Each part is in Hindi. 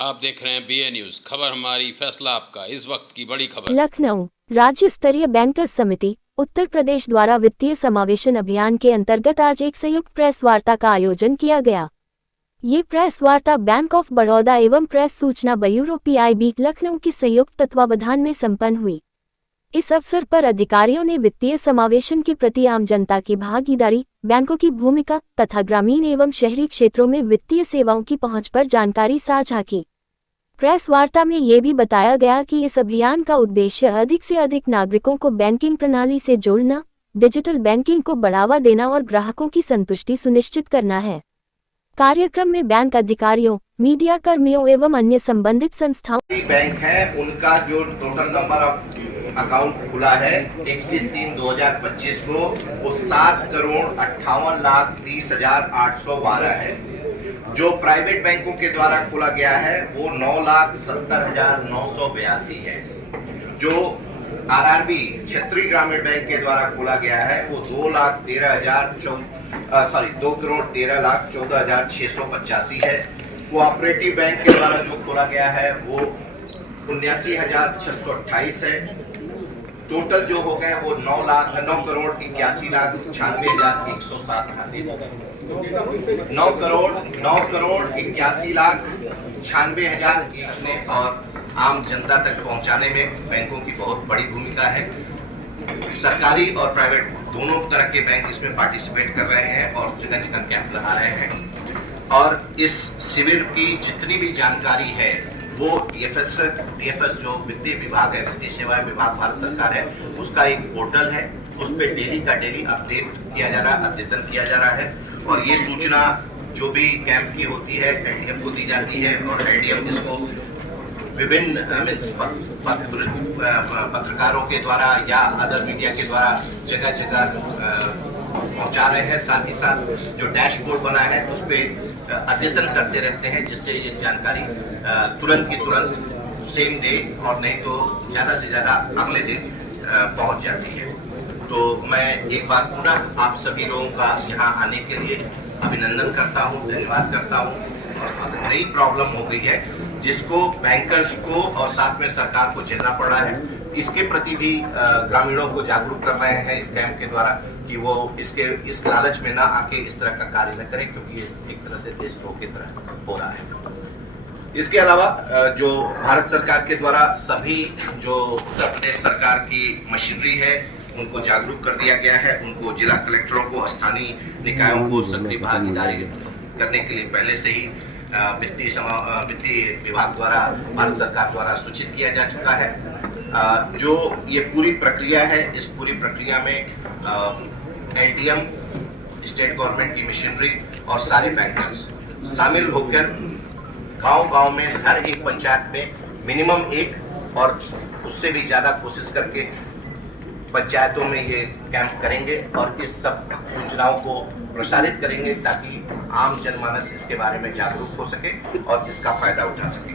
आप देख रहे हैं BA न्यूज। खबर हमारी, फैसला आपका। इस वक्त की बड़ी खबर। लखनऊ राज्य स्तरीय बैंकर्स समिति उत्तर प्रदेश द्वारा वित्तीय समावेशन अभियान के अंतर्गत आज एक संयुक्त प्रेस वार्ता का आयोजन किया गया। ये प्रेस वार्ता बैंक ऑफ बड़ौदा एवं प्रेस सूचना ब्यूरो PIB लखनऊ की संयुक्त तत्वावधान में संपन्न हुई। इस अवसर पर अधिकारियों ने वित्तीय समावेशन के प्रति आम जनता की भागीदारी, बैंकों की भूमिका तथा ग्रामीण एवं शहरी क्षेत्रों में वित्तीय सेवाओं की पहुंच पर जानकारी साझा की। प्रेस वार्ता में ये भी बताया गया कि इस अभियान का उद्देश्य अधिक से अधिक नागरिकों को बैंकिंग प्रणाली से जोड़ना, डिजिटल बैंकिंग को बढ़ावा देना और ग्राहकों की संतुष्टि सुनिश्चित करना है। कार्यक्रम में बैंक अधिकारियों, मीडिया कर्मियों एवं अन्य संबंधित संस्थाओं बैंक है उनका जो टोटल नंबर ऑफ अकाउंट खुला है 31/3/2025 को वो 7,58,30,812 है। जो प्राइवेट बैंकों के द्वारा खोला गया है वो 9,70,982 है। जो RRB क्षेत्रीय ग्रामीण बैंक के द्वारा खोला गया है वो 2,13,14,685 है। कोऑपरेटिव बैंक के द्वारा जो खोला गया है वो 79,628 है। टोटल जो हो गए वो 9,81,96,107 खाते 9,81,96,100 और आम जनता तक पहुंचाने में बैंकों की बहुत बड़ी भूमिका है। सरकारी और प्राइवेट दोनों तरह के बैंक इसमें पार्टिसिपेट कर रहे हैं और जगह जगह कैंप लगा रहे हैं। और इस शिविर की जितनी भी जानकारी है वो DFS जो वित्तीय विभाग है, वित्तीय सेवाएं विभाग भारत सरकार है, उसका एक पोर्टल है। उस पर डेली का डेली अपडेट किया जा रहा है, अद्यतन किया जा रहा है। और ये सूचना जो भी कैंप की होती है LDM को दी जाती है और LDM इसको विभिन्न पत्रकारों के द्वारा या अदर मीडिया के द्वारा जगह जगह पहुंचा रहे हैं। साथ ही साथ जो डैशबोर्ड बना है उस पर अद्यतन करते रहते हैं, जिससे ये जानकारी तुरंत की तुरंत सेम डे और नहीं तो ज़्यादा से ज़्यादा अगले दिन पहुंच जाती है। तो मैं एक बार पुनः आप सभी लोगों का यहाँ आने के लिए अभिनंदन करता हूँ, धन्यवाद करता हूँ। और नई प्रॉब्लम हो गई है जिसको बैंकर्स को और साथ में सरकार को झेलना पड़ रहा है, इसके प्रति भी ग्रामीणों को जागरूक कर रहे हैं इस कैंप के द्वारा कि वो इस लालच में ना आके इस तरह का कार्य न करें, क्योंकि ये एक तरह से देशद्रोह की तरह हो रहा है। इसके अलावा जो भारत सरकार के द्वारा सभी जो उत्तर प्रदेश सरकार की मशीनरी है उनको जागरूक कर दिया गया है। उनको जिला कलेक्टरों को, स्थानीय निकायों को सक्रिय भागीदारी करने के लिए पहले से ही वित्तीय विभाग द्वारा भारत सरकार द्वारा सूचित किया जा चुका है। जो ये पूरी प्रक्रिया है, इस पूरी प्रक्रिया में LDM, स्टेट गवर्नमेंट की मशीनरी और सारे बैंकर्स शामिल होकर गांव-गांव में हर एक पंचायत में मिनिमम एक और उससे भी ज्यादा कोशिश करके पंचायतों में ये कैंप करेंगे और इस सब सूचनाओं को प्रसारित करेंगे ताकि आम जनमानस इसके बारे में जागरूक हो सके और इसका फायदा उठा सके।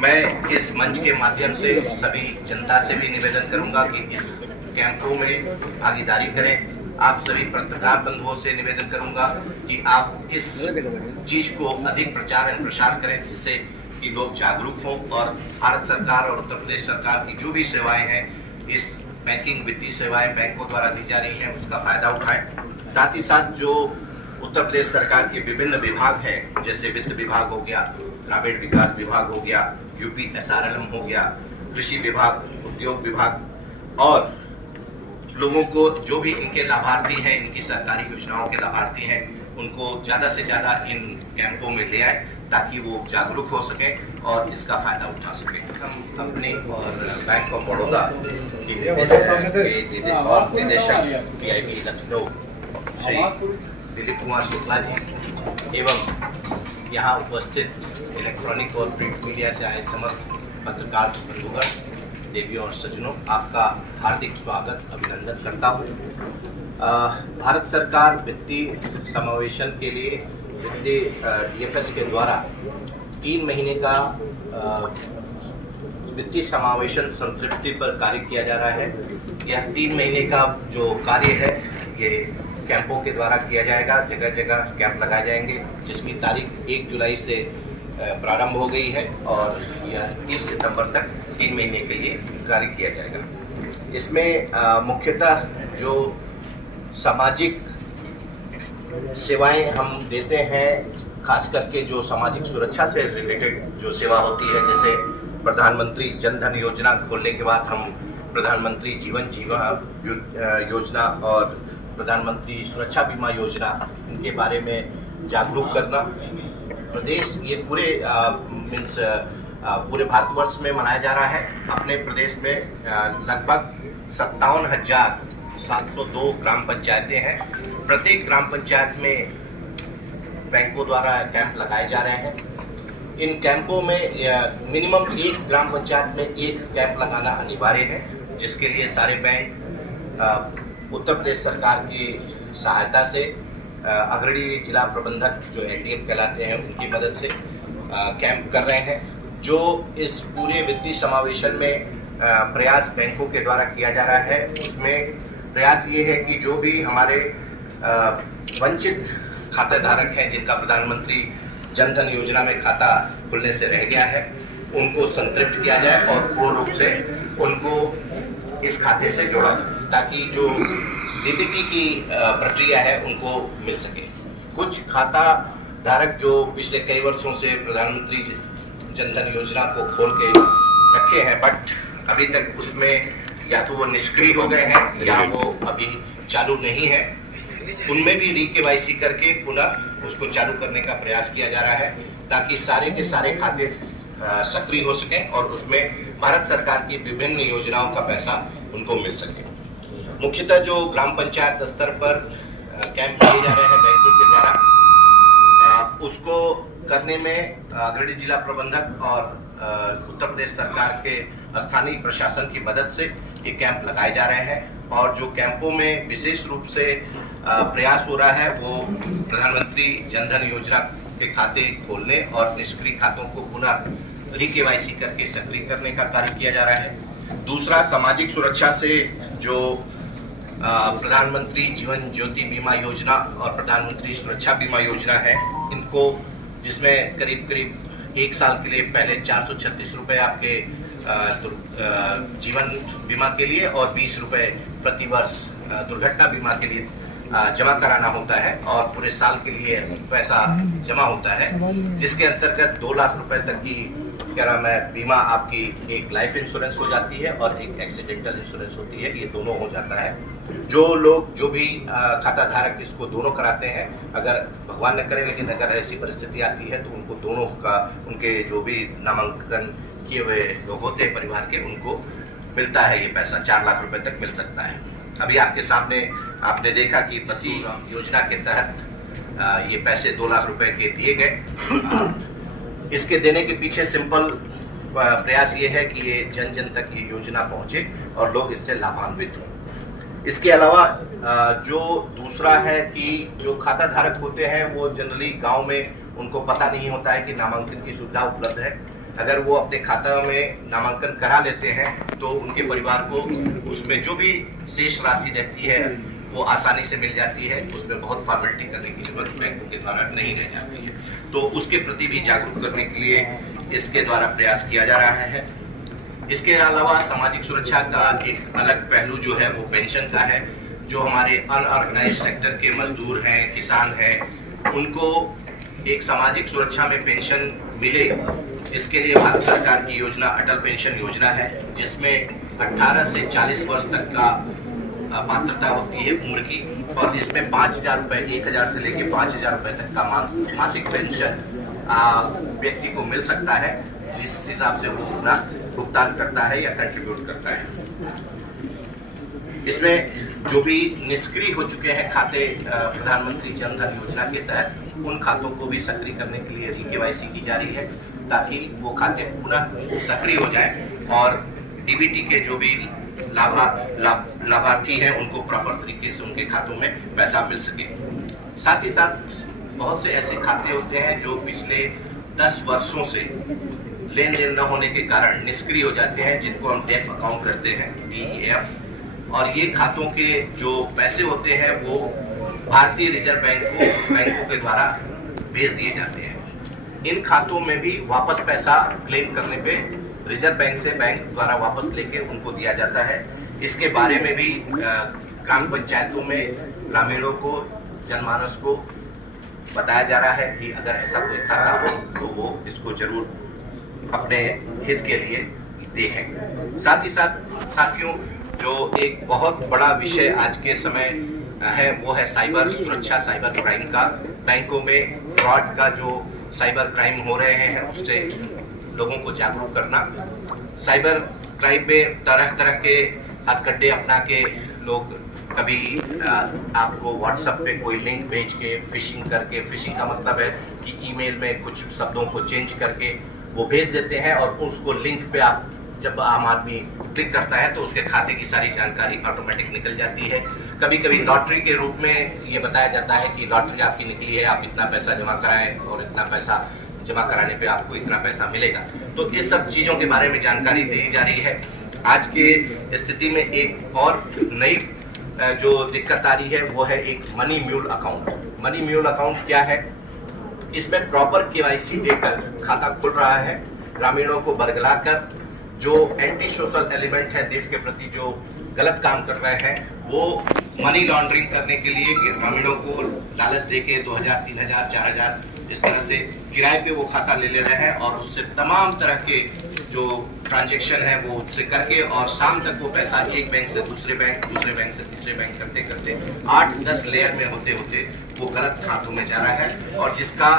मैं इस मंच के माध्यम से सभी जनता से भी निवेदन करूंगा कि इस कैंपों में भागीदारी करें। आप सभी पत्रकार बंधुओं से निवेदन करूंगा कि आप इस चीज को अधिक प्रचार एवं प्रसार करें, जिससे कि लोग जागरूक हों और भारत सरकार और उत्तर प्रदेश सरकार की जो भी सेवाएं हैं, इस बैंकिंग वित्तीय सेवाएं बैंकों द्वारा दी जा रही हैं, उसका फायदा उठाएं। साथ ही साथ जो उत्तर प्रदेश सरकार के विभिन्न विभाग हैं, जैसे वित्त विभाग हो गया, ग्रामीण विकास विभाग हो गया, UP SRLM हो गया, कृषि विभाग, उद्योग विभाग, और लोगों को जो भी इनके लाभार्थी हैं, इनकी सरकारी योजनाओं के लाभार्थी हैं, उनको ज़्यादा से ज़्यादा इन कैंपों में ले आए ताकि वो जागरूक हो सके और इसका फायदा उठा सके। हम अपने और बैंक ऑफ बड़ौदा के निदेशक PIB लखनऊ श्री दिलीप कुमार शुक्ला जी एवं यहाँ उपस्थित इलेक्ट्रॉनिक और प्रिंट मीडिया से आए समस्त पत्रकार बंधुगण, देवी और सज्जनों, आपका हार्दिक स्वागत, अभिनंदन करता हूँ। भारत सरकार वित्तीय समावेशन के लिए वित्तीय DFS के द्वारा 3 महीने का वित्तीय समावेशन संतृप्ति पर कार्य किया जा रहा है। यह 3 महीने का जो कार्य है ये कैंपों के द्वारा किया जाएगा। जगह जगह कैंप लगाए जाएंगे, जिसकी तारीख 1 जुलाई से प्रारंभ हो गई है और यह 30 सितंबर तक 3 महीने के लिए कार्य किया जाएगा। इसमें मुख्यतः जो सामाजिक सेवाएं हम देते हैं, खास करके जो सामाजिक सुरक्षा से रिलेटेड जो सेवा होती है, जैसे प्रधानमंत्री जन धन योजना खोलने के बाद हम प्रधानमंत्री जीवन योजना और प्रधानमंत्री सुरक्षा बीमा योजना, इनके बारे में जागरूक करना। प्रदेश ये पूरे पूरे भारतवर्ष में मनाया जा रहा है। अपने प्रदेश में लगभग 57,702 ग्राम पंचायतें हैं। प्रत्येक ग्राम पंचायत में बैंकों द्वारा कैंप लगाए जा रहे हैं। इन कैंपों में मिनिमम एक ग्राम पंचायत में एक कैंप लगाना अनिवार्य है, जिसके लिए सारे बैंक उत्तर प्रदेश सरकार की सहायता से अग्रणी जिला प्रबंधक जो एनडीएम कहलाते हैं उनकी मदद से कैंप कर रहे हैं। जो इस पूरे वित्तीय समावेशन में प्रयास बैंकों के द्वारा किया जा रहा है, उसमें प्रयास ये है कि जो भी हमारे वंचित खाताधारक हैं, जिनका प्रधानमंत्री जन धन योजना में खाता खुलने से रह गया है, उनको संतृप्त किया जाए और पूर्ण रूप से उनको इस खाते से जोड़ा जाए, ताकि जो डीबीटी की प्रक्रिया है उनको मिल सके। कुछ खाता धारक जो पिछले कई वर्षों से प्रधानमंत्री जन धन योजना को खोल के रखे हैं, बट अभी तक उसमें या तो वो निष्क्रिय हो गए हैं या वो अभी चालू नहीं है, उनमें भी री-केवाईसी करके पुनः उसको चालू करने का प्रयास किया जा रहा है, ताकि सारे के सारे खाते सक्रिय हो सकें और उसमें भारत सरकार की विभिन्न योजनाओं का पैसा उनको मिल सके। मुख्यतः जो ग्राम पंचायत स्तर पर कैंप किए जा रहे हैं बैंकों के द्वारा, उसको करने में अग्रणी जिला प्रबंधक और उत्तर प्रदेश सरकार के स्थानीय प्रशासन की मदद से ये कैंप लगाए जा रहे हैं। और जो कैंपों में विशेष रूप से प्रयास हो रहा है, वो प्रधानमंत्री जन धन योजना के खाते खोलने और निष्क्रिय खातों को पुनः री-केवाईसी करके सक्रिय करने का कार्य किया जा रहा है। दूसरा, सामाजिक सुरक्षा से जो प्रधानमंत्री जीवन ज्योति बीमा योजना और प्रधानमंत्री सुरक्षा बीमा योजना है, इनको जिसमें करीब करीब एक साल के लिए पहले 436 रुपये आपके जीवन बीमा के लिए और 20 रुपये प्रति वर्ष दुर्घटना बीमा के लिए जमा कराना होता है और पूरे साल के लिए पैसा जमा होता है, जिसके अंतर्गत 2 लाख रुपए तक की क्या नाम है बीमा आपकी एक लाइफ इंश्योरेंस हो जाती है और एक एक्सीडेंटल इंश्योरेंस होती है। ये दोनों हो जाता है। जो लोग जो भी खाता धारक इसको दोनों कराते हैं, अगर भगवान न करे लेकिन अगर ऐसी परिस्थिति आती है तो उनको दोनों का, उनके जो भी नामांकन किए हुए लोग होते हैं परिवार के, उनको मिलता है ये पैसा 4 लाख रुपए तक मिल सकता है। अभी आपके सामने आपने देखा कि बसी योजना के तहत ये पैसे 2 लाख रुपए के दिए गए। इसके देने के पीछे सिंपल प्रयास ये है कि ये जन जन तक ये योजना पहुंचे और लोग इससे लाभान्वित हों। इसके अलावा जो दूसरा है कि जो खाता धारक होते हैं वो जनरली गांव में उनको पता नहीं होता है कि नामांकन की सुविधा उपलब्ध है। अगर वो अपने खाता में नामांकन करा लेते हैं तो उनके परिवार को उसमें जो भी शेष राशि रहती है वो आसानी से मिल जाती है। उसमें बहुत फॉर्मेलिटी करने की जरूरत बैंकों के द्वारा नहीं रह जाती है। तो उसके प्रति भी जागरूक करने के लिए इसके द्वारा प्रयास किया जा रहा है। इसके अलावा सामाजिक सुरक्षा का एक अलग पहलू जो है वो पेंशन का है। जो हमारे अनऑर्गेनाइज सेक्टर के मजदूर हैं, किसान हैं, उनको एक सामाजिक सुरक्षा में पेंशन मिले, इसके लिए भारत सरकार की योजना अटल पेंशन योजना है, जिसमें 18 से 40 वर्ष तक का पात्रता होती है उम्र की, और इसमें 5,000 रुपये, 1,000 से लेकर 5,000 रुपये तक का मासिक पेंशन व्यक्ति को मिल सकता है, जिस हिसाब से वो अपना भुगतान करता है या कंट्रीब्यूट करता है। इसमें जो भी निष्क्रिय हो चुके हैं खाते प्रधानमंत्री जन धन योजना के तहत, उन खातों को भी सक्रिय करने के लिए री-केवाईसी की जा रही है, ताकि वो खाते पुनः सक्रिय हो जाए और डीबीटी के जो भी लाभार्थी हैं उनको प्रॉपर तरीके से उनके खातों में पैसा मिल सके। साथ ही साथ बहुत से ऐसे खाते होते हैं जो पिछले 10 वर्षों से लेन देन न होने के कारण निष्क्रिय हो जाते हैं, जिनको हम डेफ अकाउंट करते हैं, DEF। और ये खातों के जो पैसे होते हैं वो भारतीय रिजर्व बैंकों के द्वारा भेज दिए जाते हैं। इन खातों में भी वापस पैसा क्लेम करने पे रिजर्व बैंक से बैंक द्वारा वापस लेके उनको दिया जाता है। इसके बारे में भी ग्राम पंचायतों में ग्रामीणों को, जनमानस को बताया जा रहा है कि अगर ऐसा कोई खाता हो तो वो इसको जरूर अपने हित के लिए देखें। साथ ही साथ साथियों, जो एक बहुत बड़ा विषय आज के समय है वो है साइबर सुरक्षा, साइबर क्राइम का। बैंकों में फ्रॉड का जो साइबर क्राइम हो रहे हैं उससे लोगों को जागरूक करना। साइबर क्राइम में तरह तरह के हथकंडे अपना के लोग कभी आपको व्हाट्सएप पे कोई लिंक भेज के फिशिंग करके, फिशिंग का मतलब है कि ईमेल में कुछ शब्दों को चेंज करके वो भेज देते हैं और उसको लिंक पे आप जब आम आदमी क्लिक करता है तो उसके खाते की सारी जानकारी ऑटोमेटिक निकल जाती है। कभी कभी लॉटरी के रूप में ये बताया जाता है कि लॉटरी आपकी निकली है, आप इतना पैसा जमा कराएं और इतना पैसा जमा कराने पे आपको इतना पैसा मिलेगा। तो इस सब चीज़ों के बारे में जानकारी दी जा रही है। आज के स्थिति में एक और नई जो दिक्कत आ रही है वो है एक money mule account. Money mule account क्या है? इसमें प्रॉपर केवाईसी देकर खाता खुल रहा है। ग्रामीणों को बरगला कर जो एंटी सोशल एलिमेंट है देश के प्रति जो गलत काम कर रहे हैं वो मनी लॉन्ड्रिंग करने के लिए ग्रामीणों को लालच देके 2000, 3000, 4000 इस तरह से किराए पे वो खाता ले रहे हैं और उससे तमाम तरह के जो ट्रांजैक्शन है वो उससे करके और शाम तक वो पैसा एक बैंक से दूसरे बैंक, दूसरे बैंक से तीसरे बैंक करते करते 8-10 लेयर में होते होते वो गलत खातों में जा रहा है और जिसका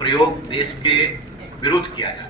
प्रयोग देश के विरुद्ध किया जा रहा है।